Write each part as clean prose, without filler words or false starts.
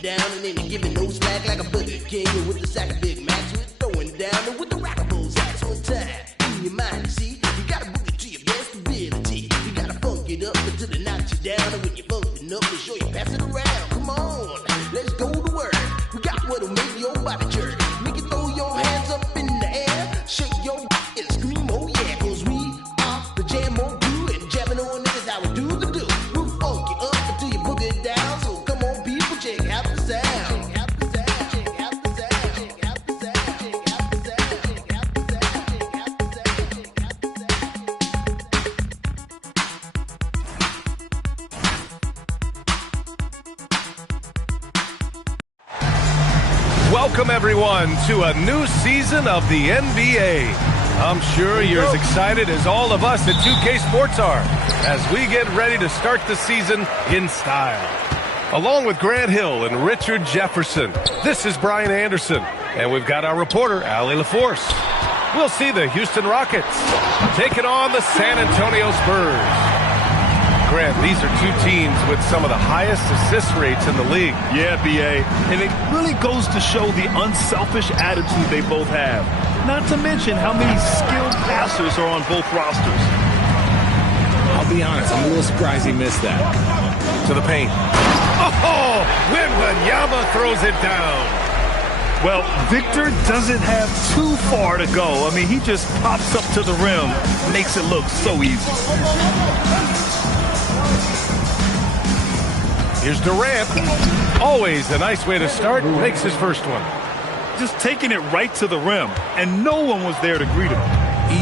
it down and ain't giving no slack like a Burger King with the sack of Big Macs. We're throwing down with the rockables hats on time. In your mind, you see, you gotta book it to your best ability. You gotta funk it up until they knock you down, and when you're funkin' up, they show you pass it around. Come on, let's go to work. We got what'll make your body jerk. Make you throw your hands up in the air, shake your and scream, oh yeah, 'cause we are the jam on you, and jamming on it is how we do the do. We'll funk you up until you book it down. So come on, people, check out the sound. Check out the sound. Check out the sound. Check out the sound. Check out the sound. Check out the sound. Check out the sound. Check out the Welcome, everyone, to a new season of the NBA. I'm sure you're as excited as all of us at 2K Sports are as we get ready to start the season in style. Along with Grant Hill and Richard Jefferson, this is Brian Anderson, and we've got our reporter, Allie LaForce. We'll see the Houston Rockets taking on the San Antonio Spurs. Grant, these are two teams with some of the highest assist rates in the league. Yeah, B.A., and it really goes to show the unselfish attitude they both have. Not to mention how many skilled passers are on both rosters. I'll be honest, I'm a little surprised he missed that. To the paint. Oh, Wembanyama throws it down. Well, Victor doesn't have too far to go. I mean, he just pops up to the rim, makes it look so easy. Here's Durant. Always a nice way to start. Makes his first one. Just taking it right to the rim, and no one was there to greet him.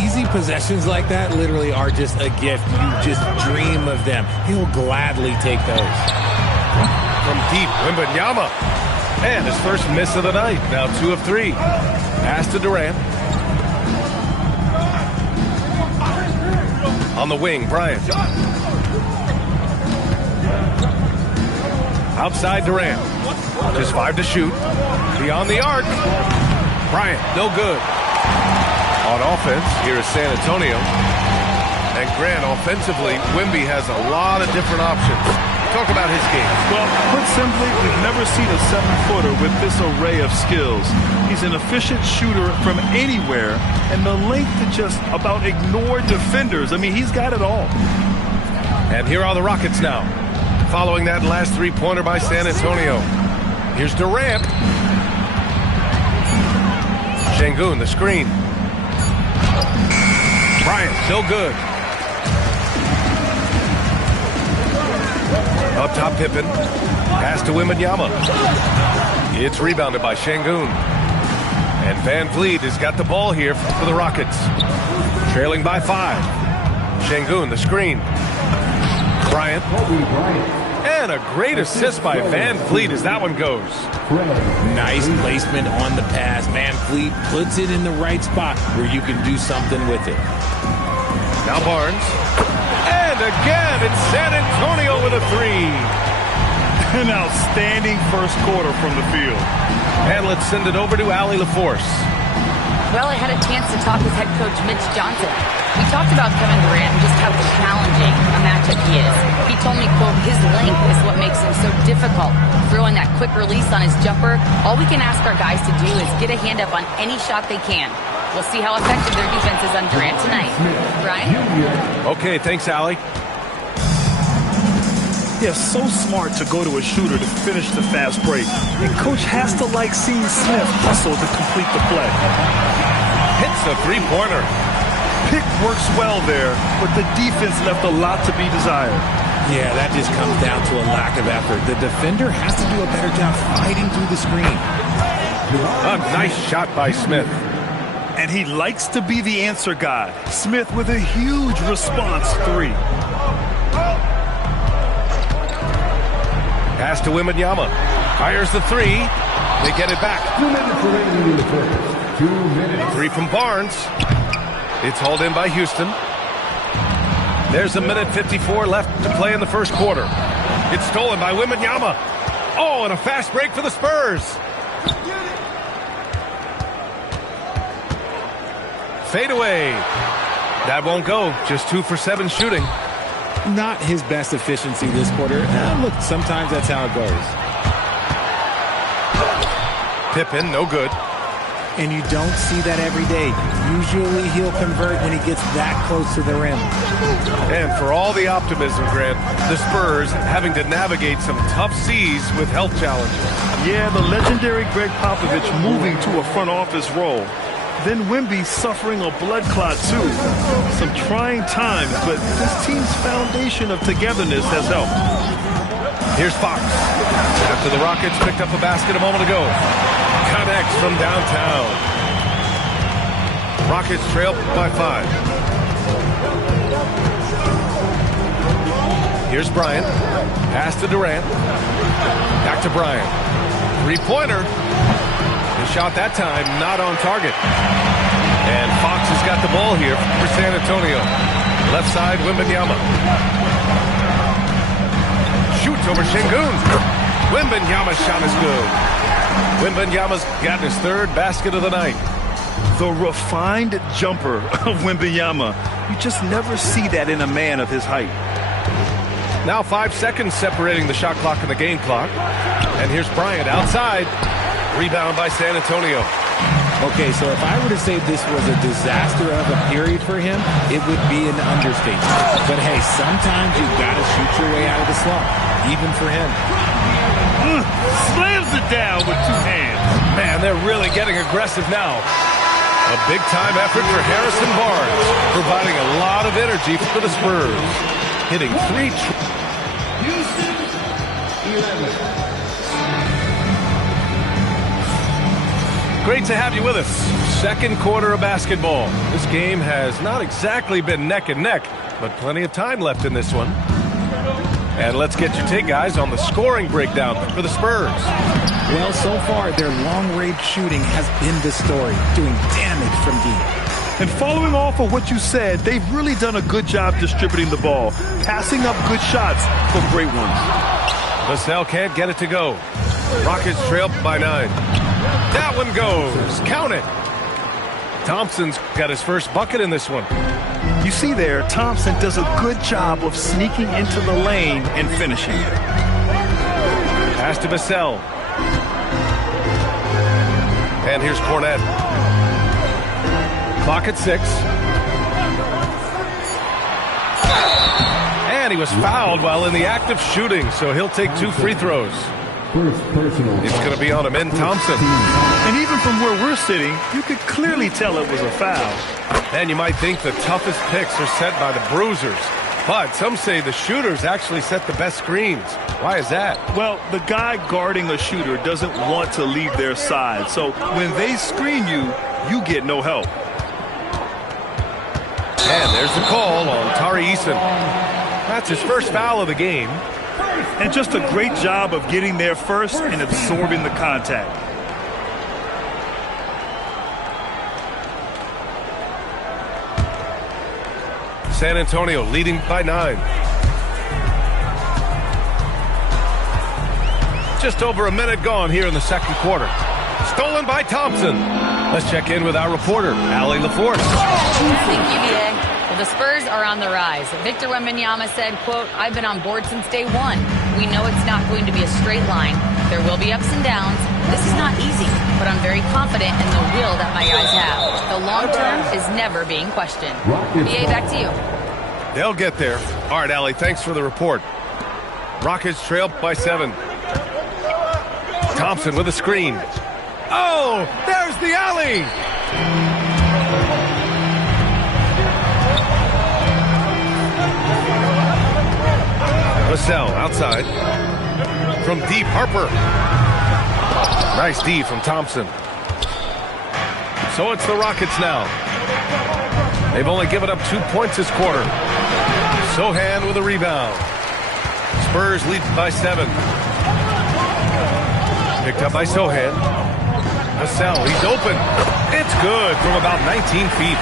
Easy possessions like that literally are just a gift. You just dream of them. He'll gladly take those. From deep, Wembanyama. And his first miss of the night. Now 2 of 3. Pass to Durant. On the wing, Bryant. Outside Durant. Just 5 to shoot. Beyond the arc. Bryant, no good. On offense, here is San Antonio. And Grant, offensively, Wemby has a lot of different options. Talk about his game. Well, put simply, we've never seen a 7-footer with this array of skills. He's an efficient shooter from anywhere, and the length to just about ignore defenders. I mean, he's got it all. And here are the Rockets now, following that last three-pointer by San Antonio. Here's Durant. Şengün, the screen. Bryant, no good. Up top, Pippen. Pass to Wembanyama. It's rebounded by Şengün. And Van Vliet has got the ball here for the Rockets. Trailing by 5. Şengün, the screen. Bryant. And a great assist by Van Vliet as that one goes. Nice placement on the pass. Van Vliet puts it in the right spot where you can do something with it. Now Barnes. And again, it's San Antonio with a 3. An outstanding first quarter from the field. And let's send it over to Allie LaForce. Well, I had a chance to talk with head coach Mitch Johnson. We talked about Kevin Durant and just how challenging a matchup he is. He told me, quote, his length is what makes him so difficult. Throwing that quick release on his jumper, all we can ask our guys to do is get a hand up on any shot they can. We'll see how effective their defense is on Durant tonight. Brian? Okay, thanks, Allie. Yeah, so smart to go to a shooter to finish the fast break. And coach has to like seeing Smith hustle to complete the play. Hits a three-pointer. Pick works well there, but the defense left a lot to be desired. Yeah, that just comes down to a lack of effort. The defender has to do a better job fighting through the screen. A nice shot by Smith. And he likes to be the answer guy. Smith with a huge response 3. Pass to Wembanyama. Fires the 3. They get it back. 2 minutes remaining in the first. 2 minutes. 3 from Barnes. It's hauled in by Houston. There's a minute 54 left to play in the first quarter. It's stolen by Wembanyama. Oh, and a fast break for the Spurs. Fade away. That won't go. Just 2 for 7 shooting. Not his best efficiency this quarter. Look, sometimes that's how it goes. Pippen, no good. And you don't see that every day. Usually he'll convert when he gets that close to the rim. And for all the optimism, Grant, the Spurs having to navigate some tough seas with health challenges. Yeah, the legendary Greg Popovich moving to a front office role. Then Wemby suffering a blood clot too. Some trying times, but this team's foundation of togetherness has helped. Here's Fox. After the Rockets picked up a basket a moment ago. Connects from downtown. Rockets trail by 5. Here's Bryant. Pass to Durant. Back to Bryant. Three-pointer. His shot that time not on target. And Fox has got the ball here for San Antonio. Left side, Wembanyama. Shoots over Şengün. Wembanyama's shot is good. Wembanyama's got his 3rd basket of the night. The refined jumper of Wembanyama. You just never see that in a man of his height. Now 5 seconds separating the shot clock and the game clock. And here's Bryant outside. Rebound by San Antonio. Okay, so if I were to say this was a disaster of a period for him, it would be an understatement. But hey, sometimes you got to shoot your way out of the slump, even for him. Slams it down with 2 hands. Man, they're really getting aggressive now. A big-time effort for Harrison Barnes, providing a lot of energy for the Spurs. Hitting 3. Houston, 11. Great to have you with us. Second quarter of basketball. This game has not exactly been neck and neck, but plenty of time left in this one. And let's get your take, guys, on the scoring breakdown for the Spurs. Well, so far, their long-range shooting has been the story, doing damage from deep. And following off of what you said, they've really done a good job distributing the ball, passing up good shots for great ones. Vassell can't get it to go. Rockets trail by 9. That one goes. Count it. Thompson's got his first bucket in this one. You see there, Thompson does a good job of sneaking into the lane and finishing. Pass to Vassell. And here's Cornette. Clock at 6. And he was fouled while in the act of shooting, so he'll take 2 free throws. First personal. It's going to be on Amin Thompson. And even from where we're sitting, you could clearly tell it was a foul. And you might think the toughest picks are set by the bruisers. But some say the shooters actually set the best screens. Why is that? Well, the guy guarding a shooter doesn't want to leave their side. So when they screen you, you get no help. And there's the call on Tari Eason. That's his first foul of the game. And just a great job of getting there first and absorbing the contact. San Antonio leading by 9. Just over a minute gone here in the second quarter. Stolen by Thompson. Let's check in with our reporter, Allie LaForce. Thank you, BA. Well, the Spurs are on the rise. Victor Wembanyama said, quote, "I've been on board since day one. We know it's not going to be a straight line. There will be ups and downs. This is not easy, but I'm very confident in the will that my guys have. The long term is never being questioned." BA, back to you. They'll get there. All right, Allie, thanks for the report. Rockets trail by 7. Thompson with a screen. Oh, there's the alley. Vassell outside. From deep, Harper. Nice D from Thompson. So it's the Rockets now. They've only given up 2 points this quarter. Sohan with a rebound. Spurs lead by 7. Picked up by Sohan. Vassell, he's open. It's good from about 19 feet.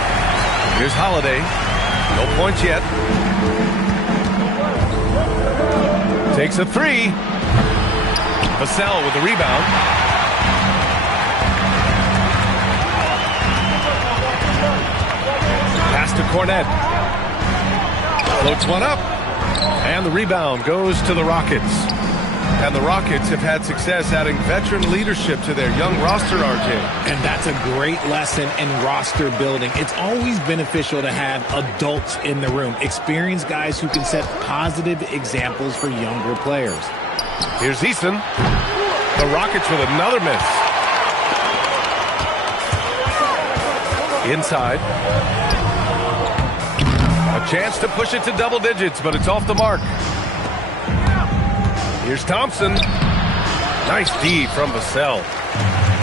Here's Holiday. No points yet. Takes a 3. Vassell with the rebound. Pass to Cornette. Floats one up. And the rebound goes to the Rockets. And the Rockets have had success adding veteran leadership to their young roster, RJ. And that's a great lesson in roster building. It's always beneficial to have adults in the room, experienced guys who can set positive examples for younger players. Here's Eason. The Rockets with another miss. Inside. A chance to push it to double digits, but it's off the mark. Here's Thompson. Nice D from Vassell.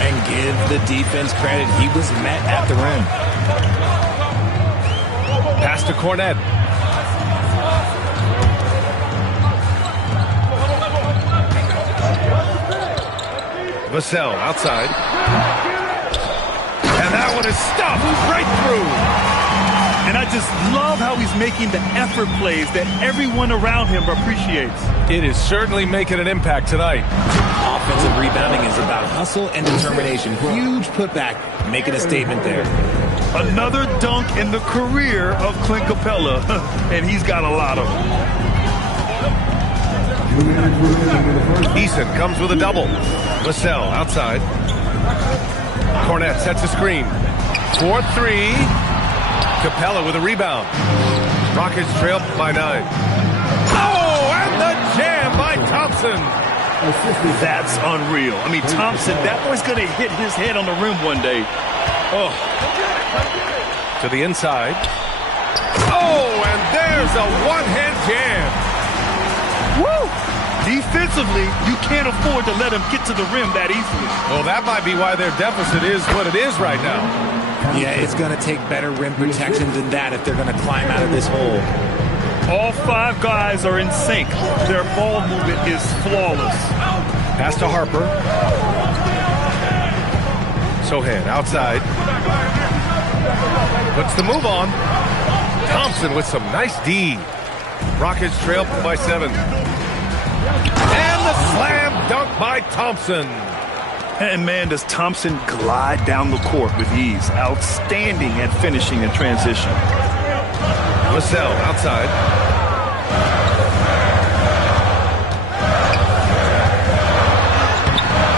And give the defense credit. He was met at the rim. Pass to Cornette. Vassell outside. And that one is stopped right through. And I just love how he's making the effort plays that everyone around him appreciates. It is certainly making an impact tonight. Offensive rebounding is about hustle and determination. Huge putback, making a statement there. Another dunk in the career of Clint Capella, and he's got a lot of them. Eason comes with a double. Vassell outside. Cornette sets a screen. 4-3. Capella with a rebound. Rockets trail by 9. Oh, and the jam by Thompson. That's unreal. I mean, Thompson, that boy's going to hit his head on the rim one day. Oh. To the inside. Oh, and there's a one-hand jam. Woo! Defensively, you can't afford to let him get to the rim that easily. Well, that might be why their deficit is what it is right now. Yeah, it's going to take better rim protection than that if they're going to climb out of this hole. All 5 guys are in sync. Their ball movement is flawless. Pass to Harper. Sohan outside. Puts the move on. Thompson with some nice D. Rockets trail by 7. And the slam dunk by Thompson. And man, does Thompson glide down the court with ease. Outstanding at finishing in transition. Vassell outside.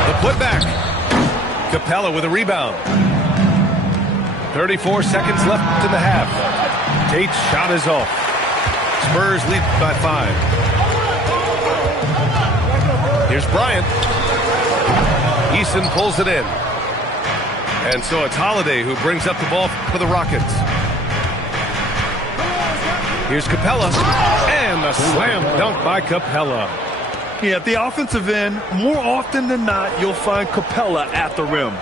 The putback. Capella with a rebound. 34 seconds left in the half. Tate's shot is off. Spurs lead by 5. Here's Bryant. Eason pulls it in. And so it's Holiday who brings up the ball for the Rockets. Here's Capella. And the slam dunk by Capella. Yeah, at the offensive end, more often than not, you'll find Capella at the rim.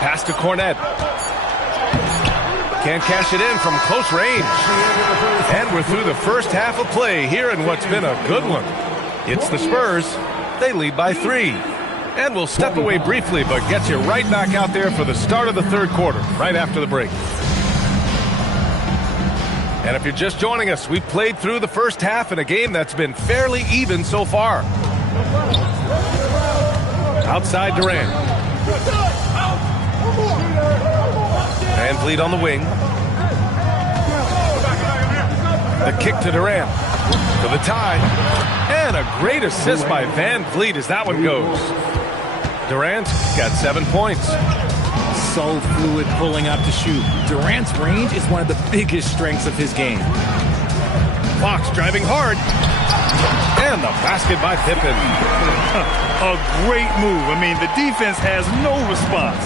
Pass to Cornette. Can't cash it in from close range. And we're through the first half of play here in what's been a good one. It's the Spurs. They lead by 3. And we'll step away briefly, but get you right back out there for the start of the third quarter, right after the break. And if you're just joining us, we've played through the first half in a game that's been fairly even so far. Outside Durant. Van Vliet on the wing. The kick to Durant. For the tie. And a great assist by Van Vliet as that one goes. Durant's got 7 points. So fluid pulling up to shoot. Durant's range is one of the biggest strengths of his game. Fox driving hard. And the basket by Pippen. A great move. I mean, the defense has no response.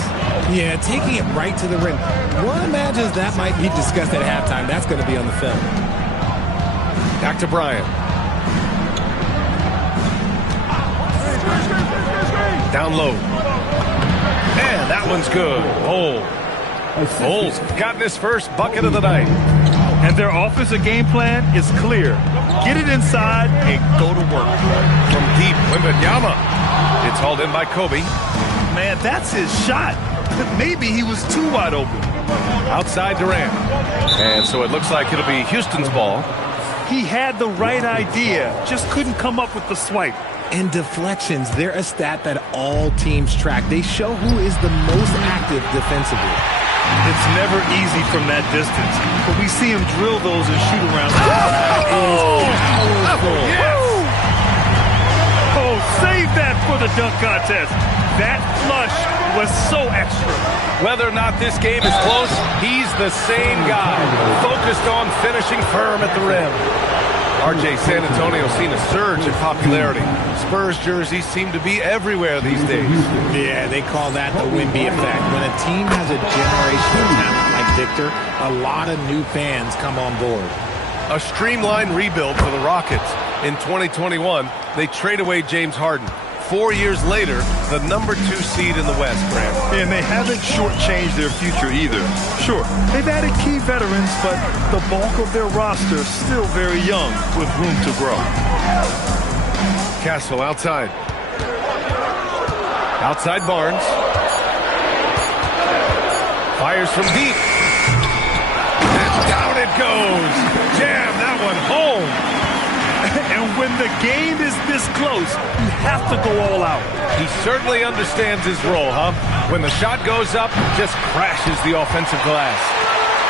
Yeah, taking it right to the rim. One imagines that might be discussed at halftime. That's going to be on the film. Back to Bryant. Down low. And that one's good. Bull's gotten his first bucket of the night. And their offensive game plan is clear. Get it inside and go to work. From deep, Wembanyama. It's hauled in by Kobe. Man, that's his shot. Maybe he was too wide open. Outside Durant. And so it looks like it'll be Houston's ball. He had the right idea, just couldn't come up with the swipe. And deflections, they're a stat that all teams track. They show who is the most active defensively. It's never easy from that distance, but we see him drill those and shoot around. Oh! Yes! that for the dunk contest. That flush was so extra. Whether or not this game is close, he's the same guy, focused on finishing firm at the rim. RJ, San Antonio's seen a surge in popularity. Spurs jerseys seem to be everywhere these days. Yeah, they call that the Wemby effect. When a team has a generational talent like Victor, a lot of new fans come on board. A streamlined rebuild for the Rockets. In 2021, they trade away James Harden. 4 years later, the number 2 seed in the West, Grant. And they haven't shortchanged their future either. Sure, they've added key veterans, but the bulk of their roster is still very young with room to grow. Castle outside. Outside Barnes. Fires from deep. And down it goes. Jam that one home. And when the game is this close, you have to go all out. He certainly understands his role, huh? When the shot goes up, just crashes the offensive glass.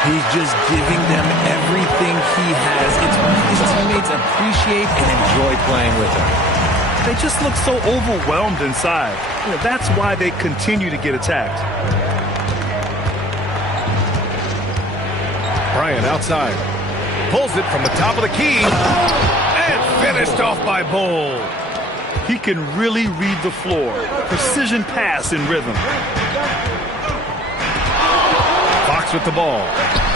He's just giving them everything he has. It's what his teammates appreciate and enjoy playing with him. They just look so overwhelmed inside. You know, that's why they continue to get attacked. Bryant outside. Pulls it from the top of the key. And finished off by Bull. He can really read the floor. Precision pass in rhythm. Fox with the ball.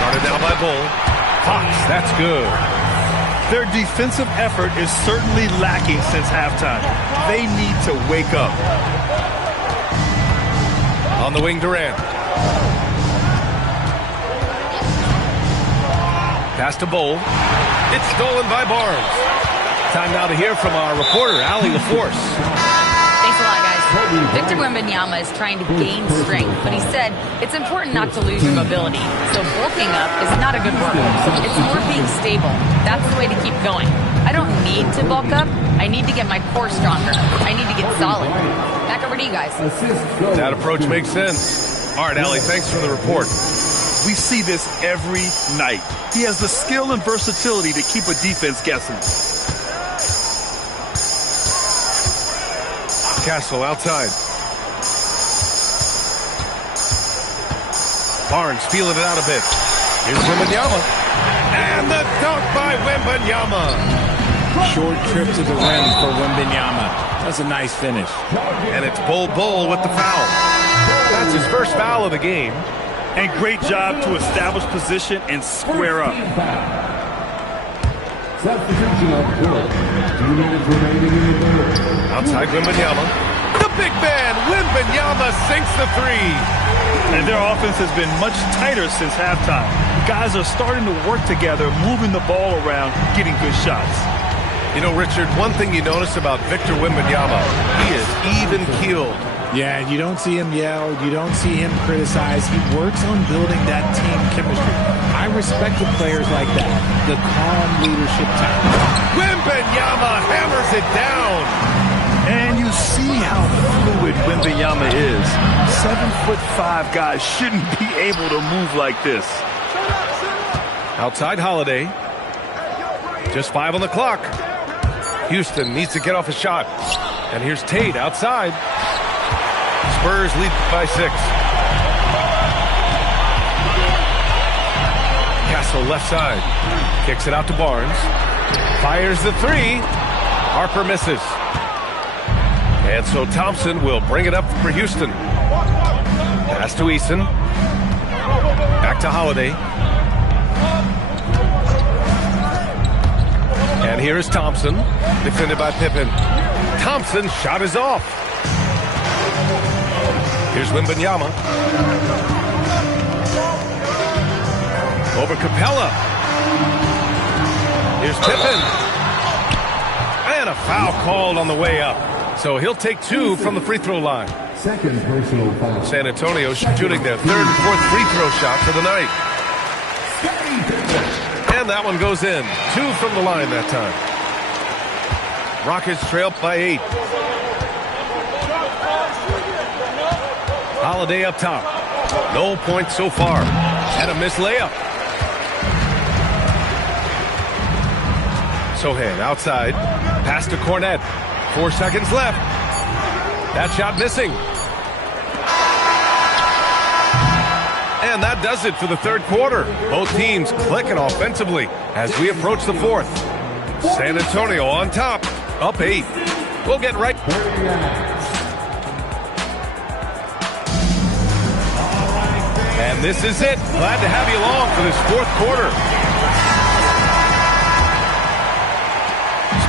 Guarded down by Bull. Fox, that's good. Their defensive effort is certainly lacking since halftime. They need to wake up. On the wing, Durant. Pass to Bull. It's stolen by Barnes. Time now to hear from our reporter, Allie LaForce. Thanks a lot, guys. Victor Wembanyama is trying to gain strength, but he said it's important not to lose your mobility. So bulking up is not a good word. It's more being stable. That's the way to keep going. I don't need to bulk up. I need to get my core stronger. I need to get solid. Back over to you guys. That approach makes sense. All right, Allie, thanks for the report. We see this every night. He has the skill and versatility to keep a defense guessing. Castle outside. Barnes feeling it out a bit. Here's Wembanyama. And the dunk by Wembanyama. Short trip to the rim for Wembanyama. That's a nice finish. And it's Bull with the foul. That's his first foul of the game. And great job to establish position and square up. Substitution of 2 minutes remaining in the third. Outside Wembanyama. The big man, Wembanyama, sinks the 3. And their offense has been much tighter since halftime. Guys are starting to work together, moving the ball around, getting good shots. You know, Richard, one thing you notice about Victor Wembanyama, he is even-keeled. Yeah, you don't see him yell. You don't see him criticize. He works on building that team chemistry. I respect the players like that, the calm leadership type. Wembanyama hammers it down. And you see how fluid Wembanyama is. 7'5" guys shouldn't be able to move like this. Outside Holiday. Just 5 on the clock. Houston needs to get off a shot. And here's Tate outside. Spurs lead by 6. Castle left side. Kicks it out to Barnes. Fires the 3. Harper misses. And so Thompson will bring it up for Houston. Pass to Eason. Back to Holiday. And here is Thompson. Defended by Pippen. Thompson's shot is off. Here's Wembanyama. Over Capella. Here's Pippen. And a foul called on the way up. So he'll take 2 from the free throw line. Second personal foul. San Antonio shooting their 3rd and 4th free throw shots of the night. And that one goes in. 2 from the line that time. Rockets trail by 8. Holiday up top. No points so far. And a missed layup. Sohan outside. Pass to Cornette. 4 seconds left. That shot missing. And that does it for the third quarter. Both teams clicking offensively as we approach the fourth. San Antonio on top, up 8. We'll get right. And this is it. Glad to have you along for this fourth quarter.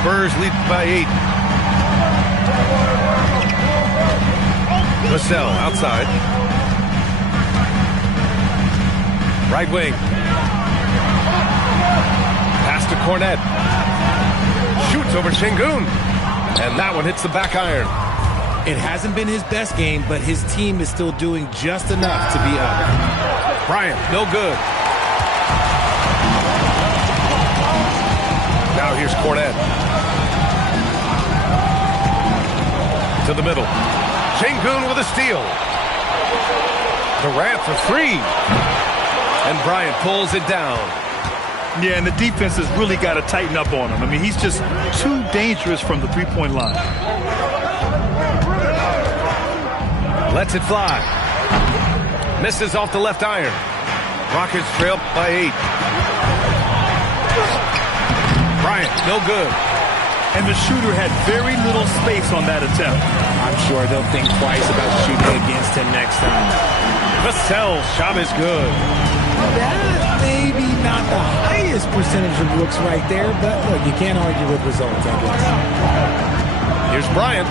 Spurs lead by 8. Vassell outside. Right wing. Pass to Cornette. Shoots over Şengün. And that one hits the back iron. It hasn't been his best game, but his team is still doing just enough to be up. Bryant, no good. Now here's Cornette. To the middle. Şengün with a steal. Durant for 3. And Bryant pulls it down. Yeah, and the defense has really got to tighten up on him. I mean, he's just too dangerous from the three-point line. Lets it fly. Misses off the left iron. Rockets trail by 8. Bryant, no good. And the shooter had very little space on that attempt. I'm sure they'll think twice about shooting against him next time. Vassell's shot is good. That maybe not the highest percentage of looks right there, but look, you can't argue with results, I guess. Here's Bryant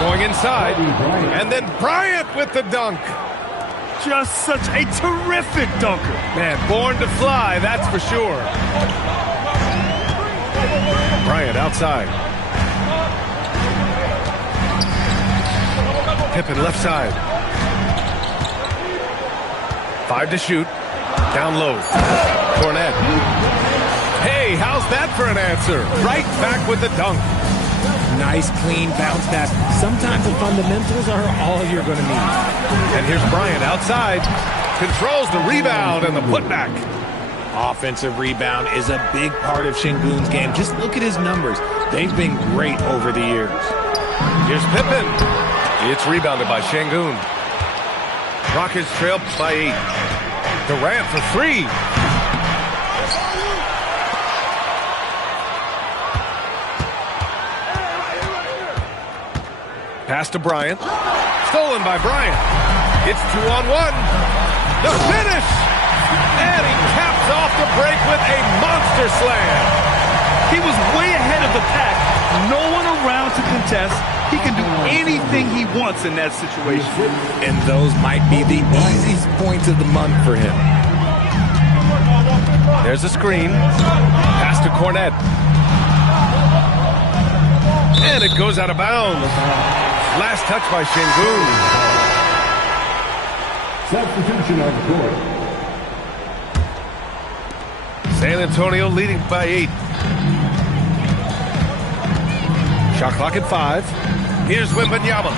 going inside, and then Bryant with the dunk. Just such a terrific dunker. Man, born to fly, that's for sure. Bryant outside. Pippen left side. 5 to shoot. Down low. Cornette. Hey, how's that for an answer? Right back with the dunk. Nice, clean bounce pass. Sometimes the fundamentals are all you're going to need. And here's Bryant outside. Controls the rebound and the putback. Offensive rebound is a big part of Şengün's game. Just look at his numbers. They've been great over the years. Here's Pippen. It's rebounded by Şengün. Rockets trail by 8. Durant for 3. Pass to Bryant. Stolen by Bryant. It's 2-on-1. The finish! And he caps off the break with a monster slam. He was way ahead of the pack. No one around to contest. He can do anything he wants in that situation. And those might be the easiest points of the month for him. There's a screen. Pass to Cornette. And it goes out of bounds. Last touch by Şengün. Substitution on the court. San Antonio leading by 8. Shot clock at 5. Here's Wembanyama.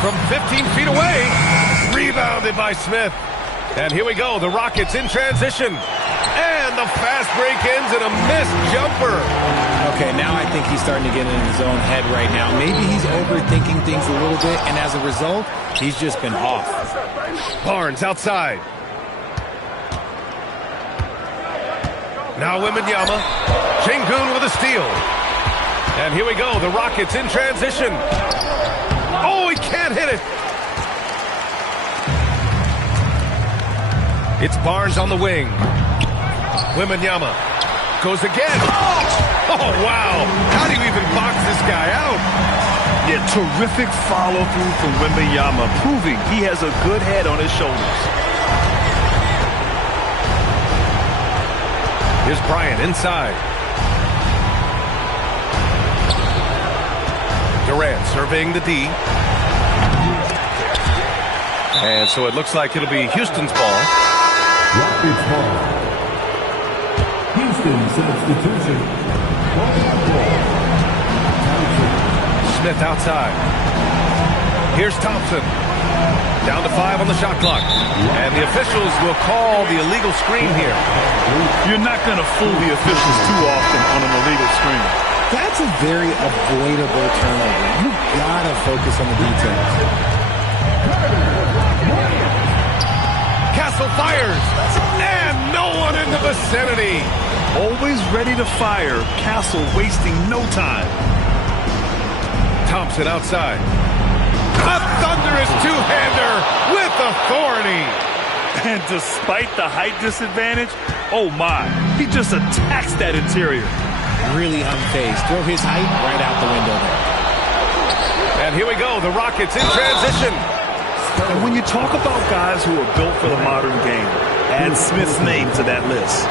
From 15 feet away. Rebounded by Smith. And here we go. The Rockets in transition. And the fast break ends in a missed jumper. Okay, now I think he's starting to get in his own head right now. Maybe he's overthinking things a little bit, and as a result, he's just been off. Barnes outside. Now Wembanyama. Şengün with a steal. And here we go. The Rockets in transition. Oh, he can't hit it. It's Barnes on the wing. Wembanyama goes again. Oh, wow. How do you even box this guy out? Yeah, terrific follow-through from Wembanyama, proving he has a good head on his shoulders. Here's Bryant inside. Durant surveying the D. And so it looks like it'll be Houston's ball. Rockets ball. Houston substitution. Smith outside. Here's Thompson. Down to 5 on the shot clock. And the officials will call the illegal screen here. You're not going to fool the officials too often on an illegal screen. That's a very avoidable turnover. You gotta focus on the details. Castle fires, and no one in the vicinity. Always ready to fire. Castle wasting no time. Thompson outside. A thunderous two-hander with authority. And despite the height disadvantage, oh my, he just attacks that interior. Really unfazed. Throw his height right out the window there. And here we go, the Rockets in transition. And when you talk about guys who are built for the modern game, add Smith's name to that list.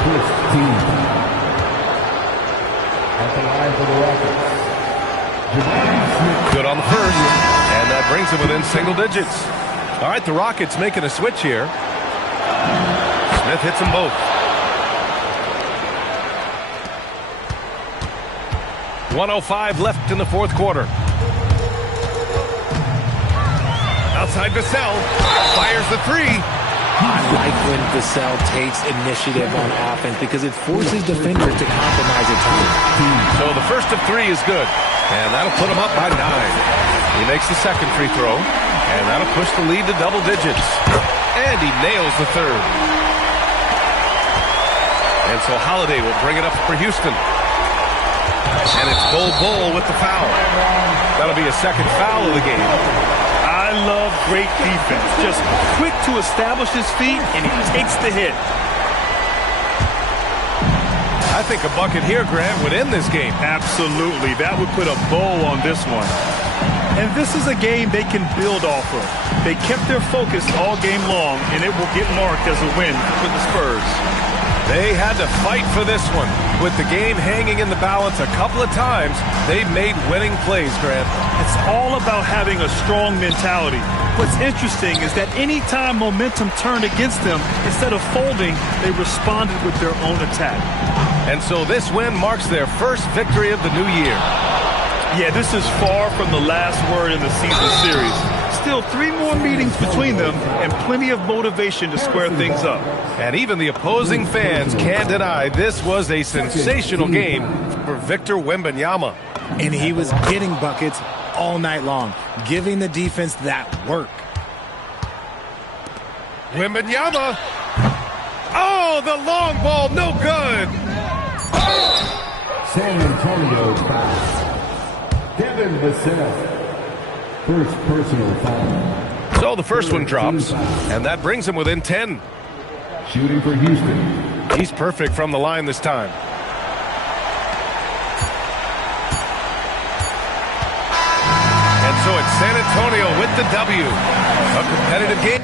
Good on the first, and that brings him within single digits. All right, the Rockets making a switch here. Smith hits them both. 1:05 left in the fourth quarter. Outside Vassell, fires the three. I like when Vassell takes initiative on offense because it forces defenders to compromise at times. So the first of three is good, and that'll put him up by 9. He makes the second free throw, and that'll push the lead to double digits. And he nails the third. And so Holiday will bring it up for Houston. And it's Bol with the foul. That'll be a second foul of the game. I love great defense. Just quick to establish his feet, and he takes the hit. I think a bucket here, Grant, would end this game. Absolutely. That would put a bow on this one. And this is a game they can build off of. They kept their focus all game long, and it will get marked as a win for the Spurs. They had to fight for this one. With the game hanging in the balance a couple of times, they made winning plays, Grant. It's all about having a strong mentality. What's interesting is that any time momentum turned against them, instead of folding, they responded with their own attack. And so this win marks their first victory of the new year. Yeah, this is far from the last word in the season series. Still 3 more meetings between them and plenty of motivation to square things up. And even the opposing fans can't deny this was a sensational game for Victor Wembanyama. And he was getting buckets all night long, giving the defense that work. Wembanyama. Oh, the long ball, no good. San Antonio foul. Devin Vassell. First personal foul. So the first one drops, and that brings him within 10. Shooting for Houston. He's perfect from the line this time. And so it's San Antonio with the W. A competitive game.